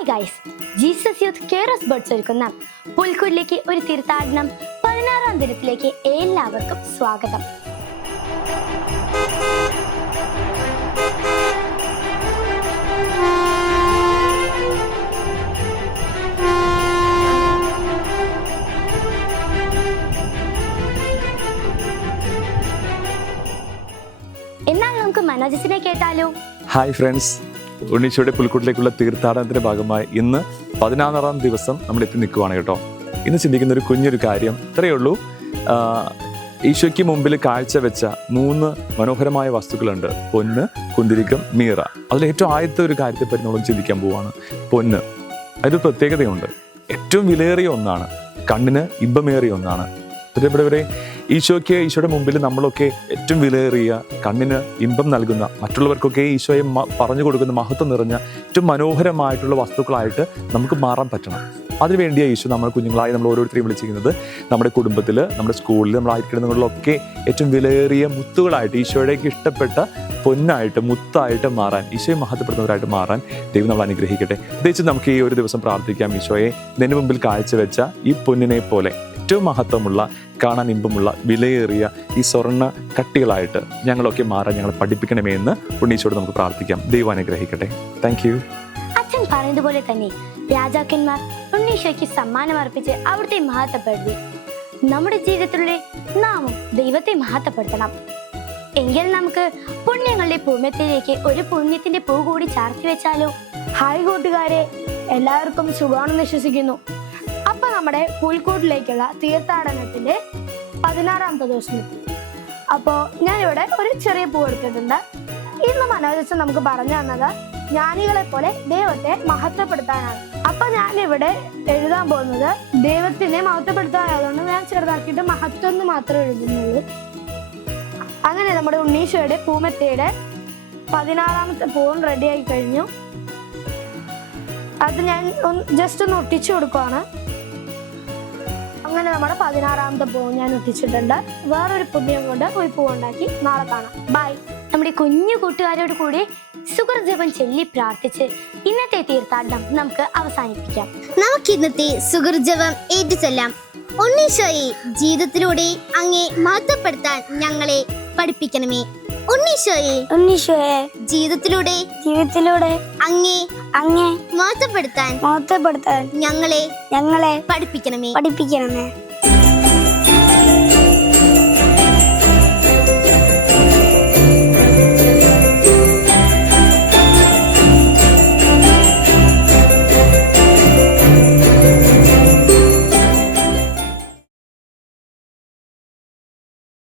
Hi guys, Jesus Youth Kairos birds ഒരുക്കുന്ന പുൽക്കൂടിലേക്ക് ഒരു തീർത്ഥാടനം 16ാം ദിനത്തിലേക്ക് എല്ലാവർക്കും സ്വാഗതം. എന്നാൽ നമുക്ക് മനോജസിനെ കേട്ടാലോ. ഹായ് ഫ്രണ്ട്സ്, ഉണ്ണീശോയുടെ പുൽക്കൂട്ടിലേക്കുള്ള തീർത്ഥാടനത്തിന്റെ ഭാഗമായി ഇന്ന് 16ാം ദിവസം നമ്മൾ എത്തി നിൽക്കുവാണ് കേട്ടോ. ഇന്ന് ചിന്തിക്കുന്ന ഒരു കുഞ്ഞൊരു കാര്യം ഇത്രയേ ഉള്ളൂ. ഈശോയ്ക്ക് മുമ്പിൽ കാഴ്ചവെച്ച 3 മനോഹരമായ വസ്തുക്കളുണ്ട്: പൊന്ന്, കുന്തിരിക്കം, മീറ. അതിൽ ഏറ്റവും ആദ്യത്തെ ഒരു കാര്യത്തെപ്പറ്റി നമ്മൾ ചിന്തിക്കാൻ പോവാണ്. പൊന്ന്. അതിനൊരു പ്രത്യേകതയുണ്ട്. ഏറ്റവും വിലയേറിയ ഒന്നാണ്, കണ്ണിന് ഇമ്പമേറിയ ഒന്നാണ്. പ്രിയപ്പെട്ടവരെ, ഈശോയുടെ മുമ്പിൽ നമ്മളൊക്കെ ഏറ്റവും വിലയേറിയ, കണ്ണിന് ഇമ്പം നൽകുന്ന, മറ്റുള്ളവർക്കൊക്കെ ഈശോയെ പറഞ്ഞു കൊടുക്കുന്ന മഹത്വം നിറഞ്ഞ ഏറ്റവും മനോഹരമായിട്ടുള്ള വസ്തുക്കളായിട്ട് നമുക്ക് മാറാൻ പറ്റണം. അതിനുവേണ്ടിയാണ് ഈശോ നമ്മൾ കുഞ്ഞുങ്ങളായി നമ്മൾ ഓരോരുത്തരെയും വിളിച്ചിരിക്കുന്നത്. നമ്മുടെ കുടുംബത്തിൽ, നമ്മുടെ സ്കൂളിൽ, നമ്മളായിരിക്കുന്നതിലൊക്കെ ഏറ്റവും വിലയേറിയ മുത്തുകളായിട്ട്, ഈശോയുടേക്ക് ഇഷ്ടപ്പെട്ട പൊന്നായിട്ട്, മുത്തായിട്ട് മാറാൻ, ഈശോയെ മഹത്വപ്പെടുന്നവരായിട്ട് മാറാൻ ദൈവം നമ്മൾ അനുഗ്രഹിക്കട്ടെ. പ്രത്യേകിച്ച് നമുക്ക് ഈ ഒരു ദിവസം പ്രാർത്ഥിക്കാം. ഈശോയെ നിന്റെ മുമ്പിൽ കാഴ്ചവെച്ച ഈ പൊന്നിനെ പോലെ ഏറ്റവും മഹത്വമുള്ള, കാണാൻ ഇമ്പമുള്ള, വിലയേറിയ ഈ സ്വർണ്ണ കട്ടികളായിട്ട് ഞങ്ങളൊക്കെ മാറാൻ ഞങ്ങളെ പഠിപ്പിക്കണമേ എന്ന് ഉണ്ണീശോട് നമുക്ക് പ്രാർത്ഥിക്കാം. ദൈവം അനുഗ്രഹിക്കട്ടെ. Thank you. അച്ഛൻ പറഞ്ഞതുപോലെ തന്നെ രാജാക്കന്മാർ ഉണ്ണീശോയ്ക്ക് സമ്മാനം അർപ്പിച്ച് അവിടുത്തെ മഹത്വപ്പെടുത്തി. നമ്മുടെ ജീവിതത്തിലൂടെ നാമും ദൈവത്തെ മഹത്വപ്പെടുത്തണം. എങ്കിൽ നമുക്ക് പുണ്യങ്ങളുടെ പൂമത്തിലേക്ക് ഒരു പുണ്യത്തിന്റെ പൂ കൂടി ചാർത്തി വെച്ചാലോ. ഹായ് കൂട്ടുകാരെ, എല്ലാവർക്കും സുഖമാണെന്ന് വിശ്വസിക്കുന്നു. അപ്പൊ നമ്മുടെ പുൽക്കൂട്ടിലേക്കുള്ള തീർത്ഥാടനത്തിന്റെ 16ാമത്തെ ദിവസം എത്തി. അപ്പോൾ ഞാനിവിടെ ഒരു ചെറിയ പൂ എടുത്തിട്ടുണ്ട്. ഇന്ന് മനോജസ് നമുക്ക് പറഞ്ഞു തന്നത് ജ്ഞാനികളെ പോലെ ദൈവത്തെ മഹത്വപ്പെടുത്താനാണ്. അപ്പൊ ഞാനിവിടെ എഴുതാൻ പോകുന്നത് ദൈവത്തിനെ മഹത്വപ്പെടുത്താനായതുകൊണ്ട് ഞാൻ ചെറുതാക്കിയിട്ട് മഹത്വം എന്ന് മാത്രമേ എഴുതുന്നുള്ളൂ. അങ്ങനെ നമ്മുടെ ഉണ്ണീശോയുടെ പൂമെത്തയുടെ 16ാമത്തെ പൂവും റെഡിയായി കഴിഞ്ഞു. അത് ഞാൻ ജസ്റ്റ് ഒന്ന് ഒട്ടിച്ചു കൊടുക്കുവാണ്. അങ്ങനെ നമ്മുടെ 16ാമത്തെ പൂവ് ഞാൻ ഒട്ടിച്ചിട്ടുണ്ട്. വേറൊരു പുണ്യം കൊണ്ട് ഒരു പൂവ് ഉണ്ടാക്കി നാളെ കാണാം. ബൈ. നമ്മുടെ കുഞ്ഞു കൂട്ടുകാരോട് കൂടി സുഹൃജപം ചൊല്ലി പ്രാർത്ഥിച്ച് ഇന്നത്തെ തീർത്ഥാടനം നമുക്ക് അവസാനിപ്പിക്കാം. നമുക്ക് ഇന്നത്തെ സുഹൃജപം ഏറ്റുചൊല്ലാം. ഉണ്ണീശോയെ, ജീവിതത്തിലൂടെ അങ്ങേ മഹത്വപ്പെടുത്താൻ ഞങ്ങളെ പഠിപ്പിക്കണമേ. ഉണ്ണീശോയെ, ജീവിതത്തിലൂടെ അങ്ങേ മഹത്വപ്പെടുത്താൻ ഞങ്ങളെ പഠിപ്പിക്കണമേ.